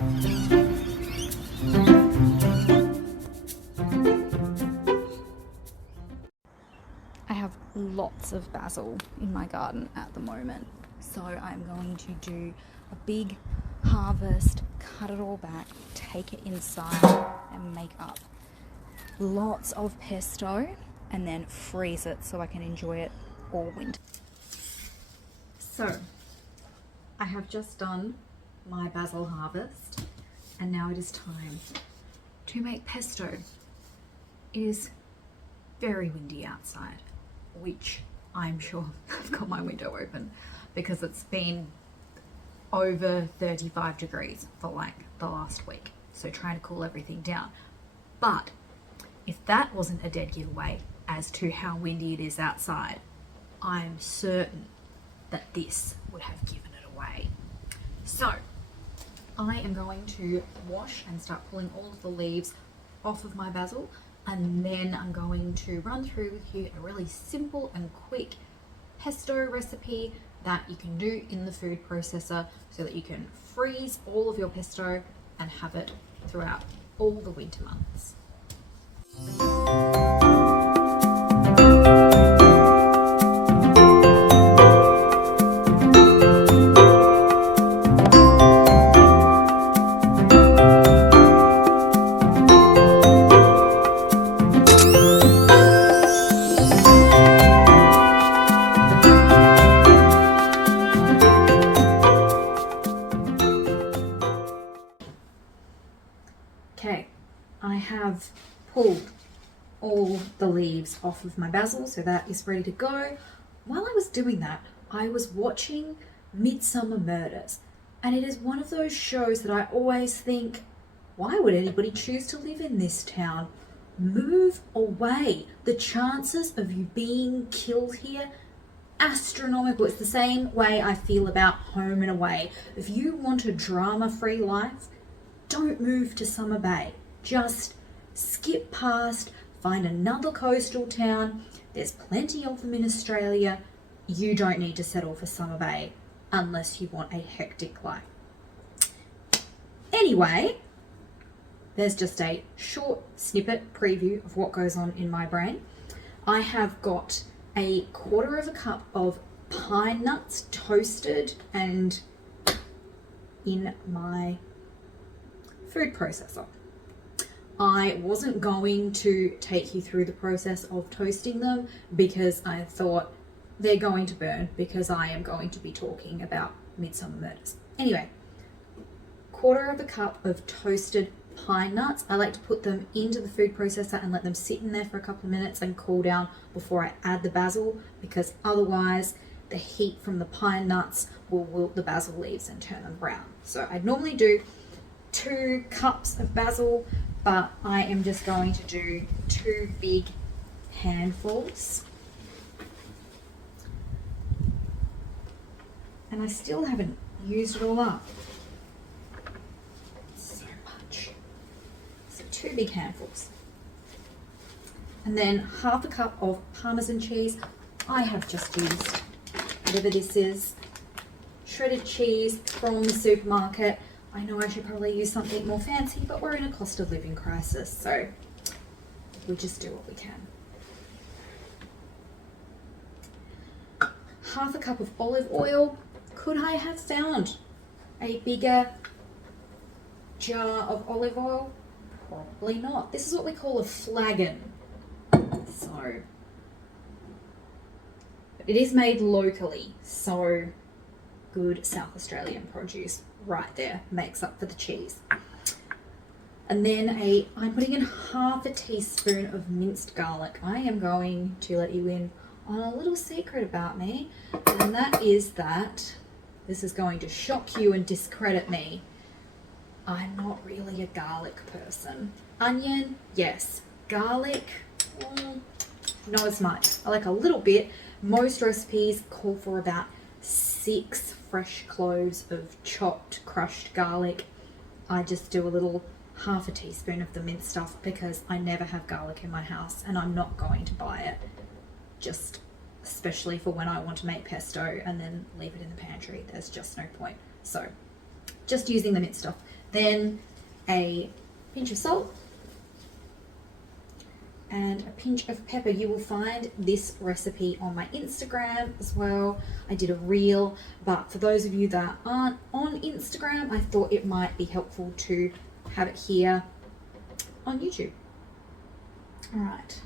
I have lots of basil in my garden at the moment, so I'm going to do a big harvest, cut it all back, take it inside and make up lots of pesto and then freeze it so I can enjoy it all winter. So I have just done my basil harvest and now it is time to make pesto. It is very windy outside, which I'm sure I've got my window open because it's been over 35 degrees for like the last week. So trying to cool everything down. But if that wasn't a dead giveaway as to how windy it is outside, I'm certain that this would have given it away. So I am going to wash and start pulling all of the leaves off of my basil, and then I'm going to run through with you a really simple and quick pesto recipe that you can do in the food processor so that you can freeze all of your pesto and have it throughout all the winter months. Okay, I have pulled all the leaves off of my basil, so that is ready to go. While I was doing that, I was watching Midsummer Murders, and it is one of those shows that I always think, why would anybody choose to live in this town? Move away. The chances of you being killed here, astronomical. It's the same way I feel about Home and Away. If you want a drama-free life, don't move to Summer Bay. Just skip past, find another coastal town. There's plenty of them in Australia. You don't need to settle for Summer Bay unless you want a hectic life. Anyway, there's just a short snippet preview of what goes on in my brain. I have got a 1/4 cup of pine nuts toasted and in my food processor. I wasn't going to take you through the process of toasting them because I thought they're going to burn because I am going to be talking about Midsummer Murders. Anyway, 1/4 cup of toasted pine nuts. I like to put them into the food processor and let them sit in there for a couple of minutes and cool down before I add the basil, because otherwise the heat from the pine nuts will wilt the basil leaves and turn them brown. So I'd normally do 2 cups of basil, but I am just going to do 2 big handfuls. And I still haven't used it all up. So much. So 2 big handfuls. And then 1/2 cup of parmesan cheese. I have just used whatever this is, shredded cheese from the supermarket. I know I should probably use something more fancy, but we're in a cost of living crisis, so we just do what we can. 1/2 cup of olive oil. Could I have found a bigger jar of olive oil? Probably not. This is what we call a flagon. So, it is made locally, so good South Australian produce right there makes up for the cheese. And then I'm putting in 1/2 teaspoon of minced garlic. I am going to let you in on a little secret about me, and that is that this is going to shock you and discredit me. I'm not really a garlic person. Onion, yes. Garlic, not as much. I like a little bit. Most recipes call for about 6 fresh cloves of chopped, crushed garlic. I just do a little 1/2 teaspoon of the minced stuff because I never have garlic in my house and I'm not going to buy it, just especially for when I want to make pesto and then leave it in the pantry. There's just no point. So just using the minced stuff. Then a pinch of salt and a pinch of pepper. You will find this recipe on my Instagram as well. I did a reel, but for those of you that aren't on Instagram, I thought it might be helpful to have it here on YouTube. All right.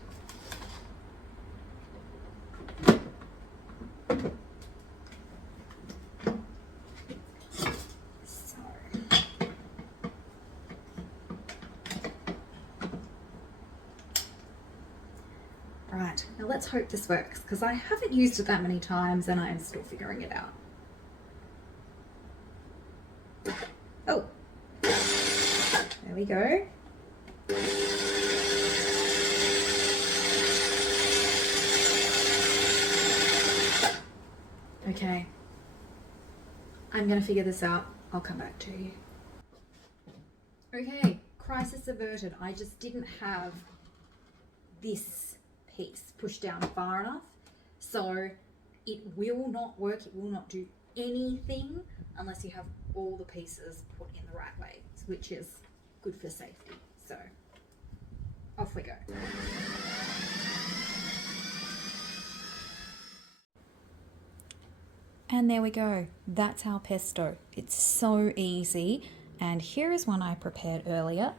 Right, now let's hope this works because I haven't used it that many times and I am still figuring it out. Oh, there we go. Okay, I'm gonna figure this out. I'll come back to you. Okay, crisis averted. I just didn't have this piece pushed down far enough, so it will not work. It will not do anything unless you have all the pieces put in the right way, which is good for safety. So off we go. And there we go. That's our pesto. It's so easy. And here is one I prepared earlier.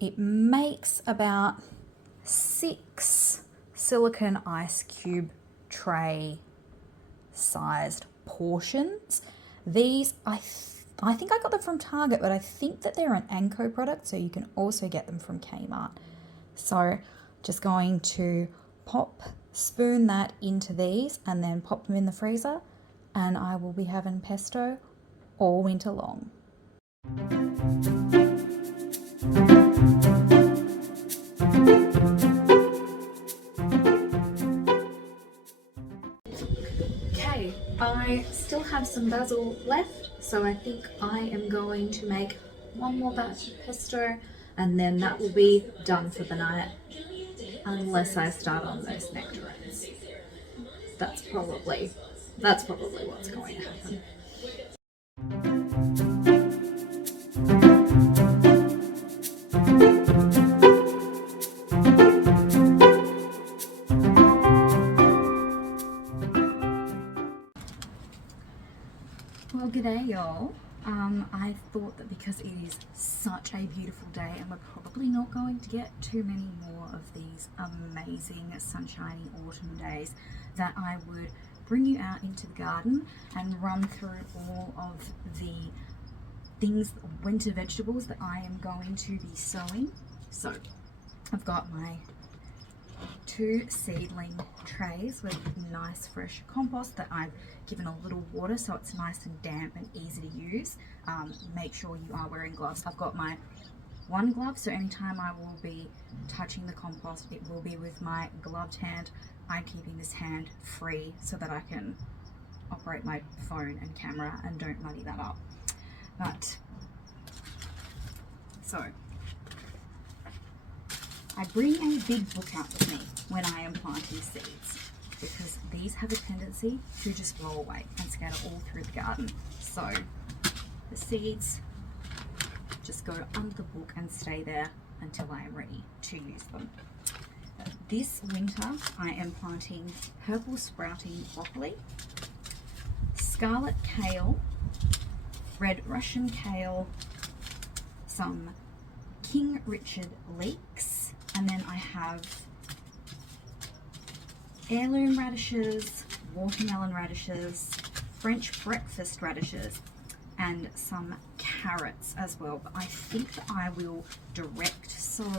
It makes about 6 silicone ice cube tray sized portions. These, I think I got them from Target, but I think that they're an Anko product, so you can also get them from Kmart. So just going to spoon that into these and then pop them in the freezer, and I will be having pesto all winter long. Okay, I still have some basil left, so I think I am going to make one more batch of pesto and then that will be done for the night, unless I start on those nectarines. That's probably what's going to happen. Well, g'day y'all. I thought that because it is such a beautiful day and we're probably not going to get too many more of these amazing sunshiny autumn days, that I would bring you out into the garden and run through all of the things, winter vegetables that I am going to be sowing. So I've got my 2 seedling trays with nice fresh compost that I've given a little water so it's nice and damp and easy to use. Make sure you are wearing gloves. I've got my 1 glove, so anytime I will be touching the compost, it will be with my gloved hand. I'm keeping this hand free so that I can operate my phone and camera and don't muddy that up. But so I bring a big book out with me when I am planting seeds, because these have a tendency to just blow away and scatter all through the garden. So the seeds just go under the book and stay there until I am ready to use them. This winter I am planting purple sprouting broccoli, scarlet kale, red Russian kale, some King Richard leeks, and then I have heirloom radishes, watermelon radishes, French breakfast radishes, and some carrots as well. But I think that I will direct sow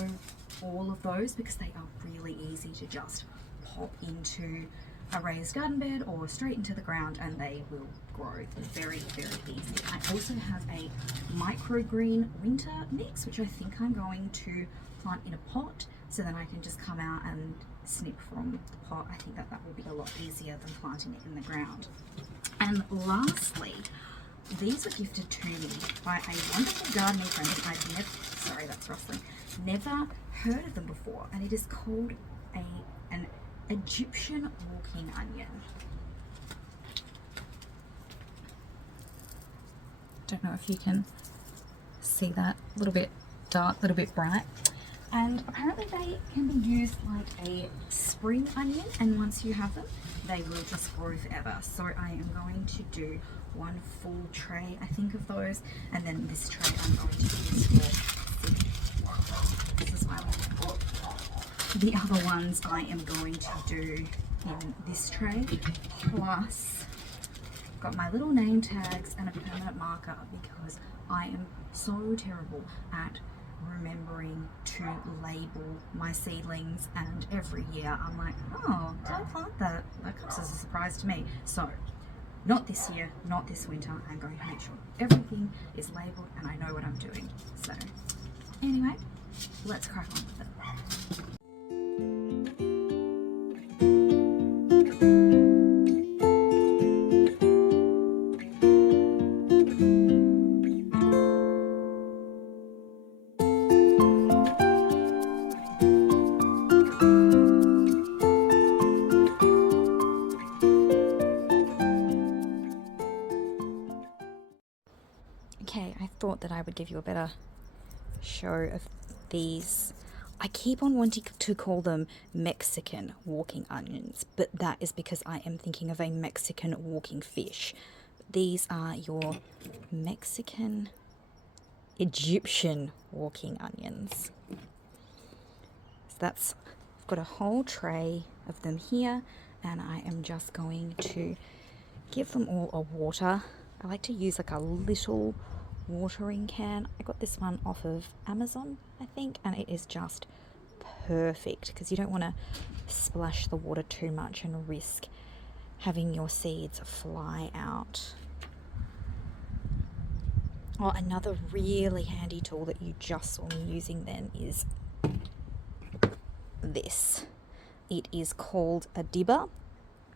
all of those because they are really easy to just pop into a raised garden bed or straight into the ground and they will grow very, very easy. I also have a microgreen winter mix, which I think I'm going to plant in a pot so then I can just come out and snip from the pot. I think that that will be a lot easier than planting it in the ground. And lastly, these were gifted to me by a wonderful gardening friend that I've never, sorry that's rustling, never heard of them before, and it is called an Egyptian walking onion. Don't know if you can See that? A little bit dark, a little bit bright. And apparently they can be used like a spring onion, and once you have them, they will just grow forever. So I am going to do one full tray, I think, of those, and then this tray I'm going to use for seed. This is my one. The other ones I am going to do in this tray, plus got my little name tags and a permanent marker because I am so terrible at remembering to label my seedlings, and every year I'm like, oh, did I plant that? That comes as a surprise to me. So not this year, not this winter. I'm going to make sure everything is labeled and I know what I'm doing. So anyway, let's crack on with it. Okay, I thought that I would give you a better show of these. I keep on wanting to call them Mexican walking onions, but that is because I am thinking of a Mexican walking fish. These are your Mexican Egyptian walking onions. So that's, I've got a whole tray of them here, and I am just going to give them all a water. I like to use like a little watering can. I got this one off of Amazon, I think, and it is just perfect because you don't want to splash the water too much and risk having your seeds fly out. Oh, another really handy tool that you just saw me using then is this. It is called a dibber.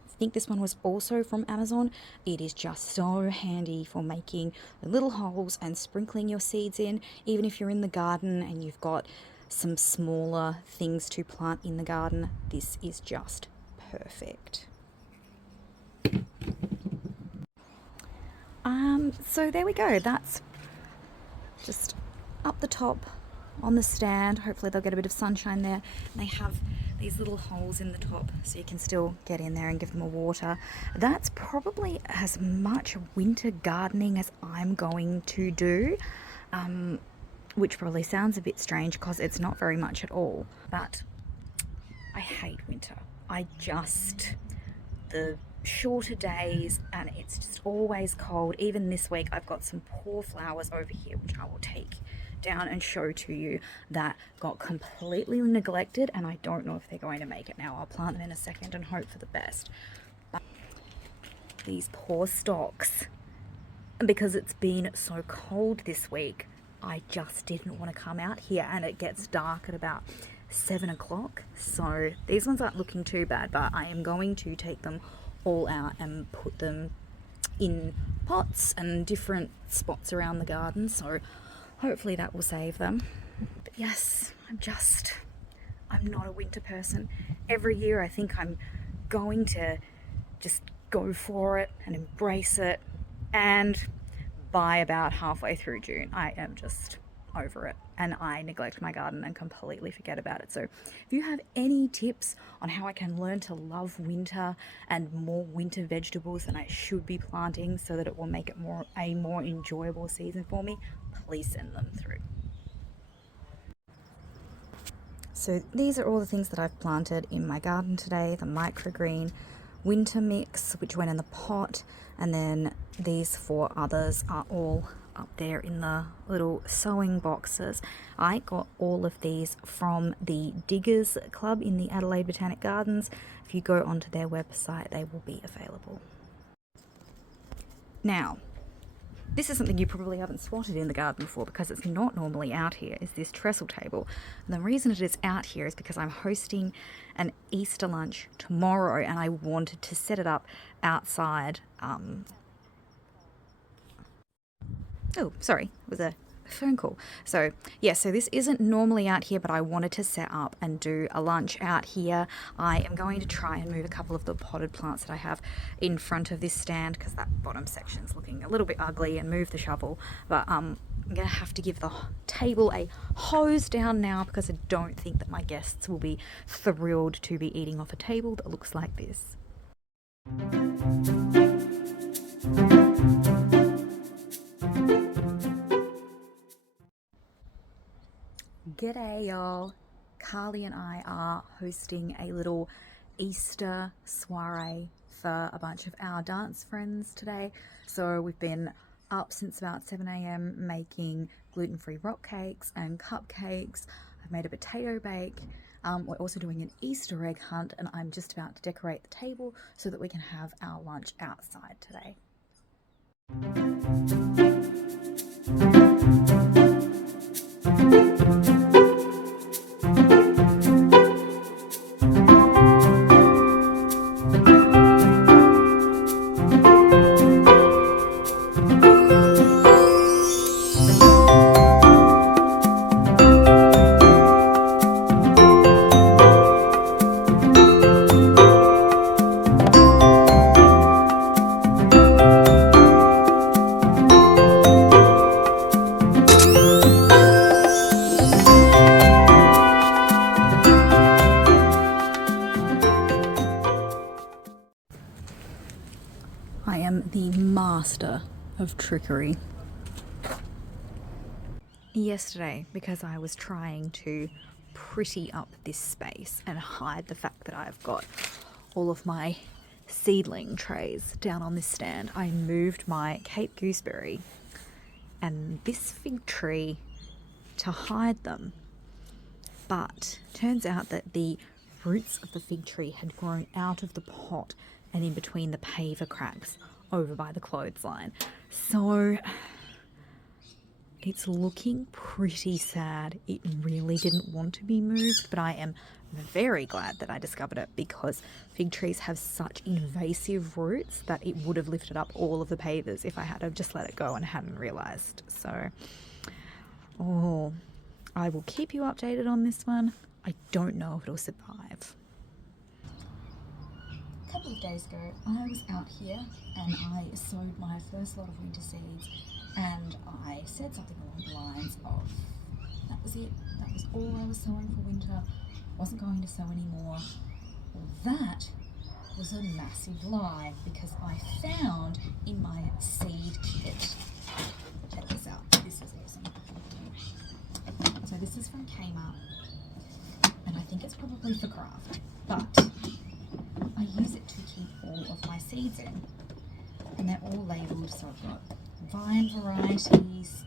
I think this one was also from Amazon. It is just so handy for making little holes and sprinkling your seeds in, even if you're in the garden and you've got some smaller things to plant in the garden. This is just perfect. So there we go. That's just up the top on the stand. Hopefully they'll get a bit of sunshine there. They have these little holes in the top so you can still get in there and give them a water. That's probably as much winter gardening as I'm going to do, which probably sounds a bit strange because it's not very much at all, but I hate winter. The shorter days, and it's just always cold. Even this week I've got some poor flowers over here which I will take down and show to you that got completely neglected, and I don't know if they're going to make it now. I'll plant them in a second and hope for the best. But these poor stalks, because it's been so cold this week, I just didn't want to come out here, and it gets dark at about 7 o'clock, so these ones aren't looking too bad, but I am going to take them all out and put them in pots and different spots around the garden, so hopefully that will save them. But yes, I'm not a winter person. Every year I think I'm going to just go for it and embrace it, and by about halfway through June I am just over it and I neglect my garden and completely forget about it. So if you have any tips on how I can learn to love winter and more winter vegetables than I should be planting so that it will make it a more enjoyable season for me, please send them through. So these are all the things that I've planted in my garden today. The microgreen winter mix, which went in the pot, and then these 4 others are all up there in the little sewing boxes. I got all of these from the Diggers Club in the Adelaide Botanic Gardens. If you go onto their website, they will be available. Now, this is something you probably haven't spotted in the garden before because it's not normally out here, is this trestle table. And the reason it is out here is because I'm hosting an Easter lunch tomorrow and I wanted to set it up outside. Oh, sorry, it was a phone call. So yeah, so this isn't normally out here, but I wanted to set up and do a lunch out here. I am going to try and move a couple of the potted plants that I have in front of this stand because that bottom section is looking a little bit ugly, and move the shovel. But I'm going to have to give the table a hose down now because I don't think that my guests will be thrilled to be eating off a table that looks like this. G'day y'all. Carly and I are hosting a little Easter soiree for a bunch of our dance friends today. So we've been up since about 7 a.m. making gluten-free rock cakes and cupcakes. I've made a potato bake. We're also doing an Easter egg hunt, and I'm just about to decorate the table so that we can have our lunch outside today. I am the master of trickery. Yesterday, because I was trying to pretty up this space and hide the fact that I've got all of my seedling trays down on this stand, I moved my Cape gooseberry and this fig tree to hide them. But turns out that the roots of the fig tree had grown out of the pot and in between the paver cracks over by the clothesline. So it's looking pretty sad. It really didn't want to be moved, but I am very glad that I discovered it because fig trees have such invasive roots that it would have lifted up all of the pavers if I had have just let it go and hadn't realised. So, I will keep you updated on this one. I don't know if it'll survive. A couple of days ago, I was out here and I sowed my first lot of winter seeds, and I said something along the lines of, that was it, that was all I was sowing for winter, wasn't going to sow anymore. Well, that was a massive lie because I found in my seed kit, check this out, this is awesome. So this is from Kmart, and I think it's probably for craft, but I use it to keep all of my seeds in, and they're all labelled. So I've got vine varieties,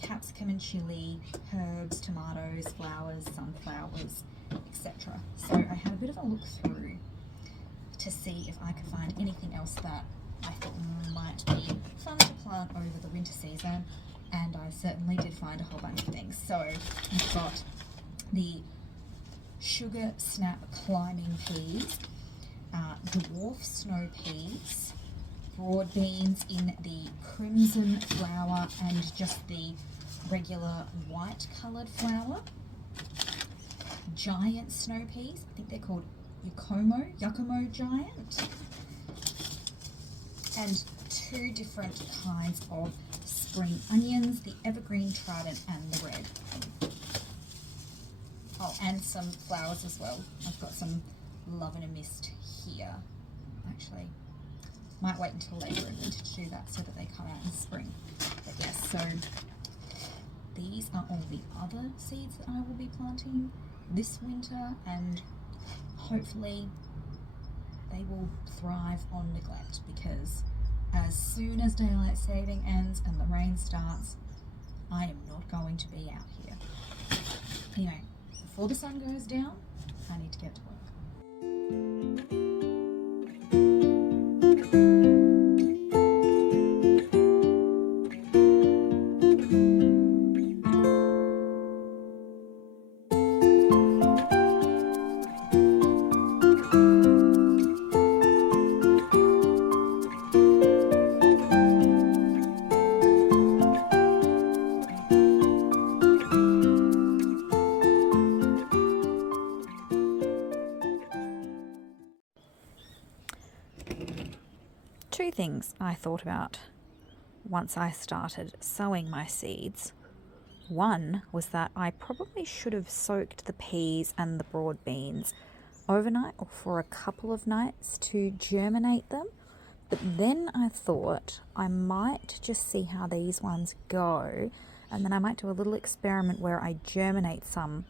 capsicum and chili, herbs, tomatoes, flowers, sunflowers, etc. So I had a bit of a look through to see if I could find anything else that I thought might be fun to plant over the winter season, and I certainly did find a whole bunch of things. So I've got the sugar snap climbing peas, dwarf snow peas, broad beans in the crimson flower and just the regular white coloured flower, giant snow peas, I think they're called Yakumo giant, and two different kinds of spring onions, the evergreen trident and the red. Oh, and some flowers as well. I've got some love in a mist here. Actually, might wait until later in winter to do that so that they come out in spring. But yes, so these are all the other seeds that I will be planting this winter, and hopefully they will thrive on neglect, because as soon as daylight saving ends and the rain starts, I am not going to be out here. Anyway, before the sun goes down, I need to get to work. Two things I thought about once I started sowing my seeds One was that I probably should have soaked the peas and the broad beans overnight or for a couple of nights to germinate them. But then I thought I might just see how these ones go, and then I might do a little experiment where I germinate some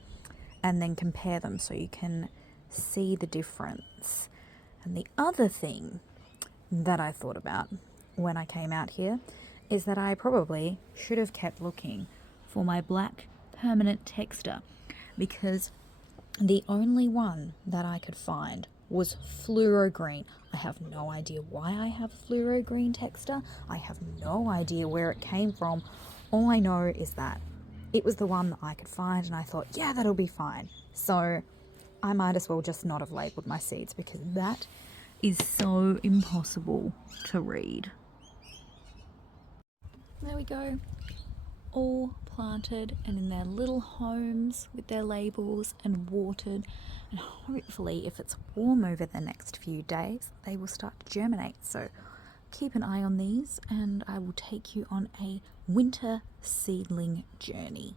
and then compare them so you can see the difference. And the other thing that I thought about when I came out here is that I probably should have kept looking for my black permanent texture, because the only one that I could find was fluoro green. I have no idea why I have fluoro green texture. I have no idea where it came from. All I know is that it was the one that I could find, and I thought, yeah, that'll be fine. So I might as well just not have labelled my seeds, because that is so impossible to read. There we go. All planted and in their little homes with their labels and watered, and hopefully if it's warm over the next few days they will start to germinate. So keep an eye on these and I will take you on a winter seedling journey.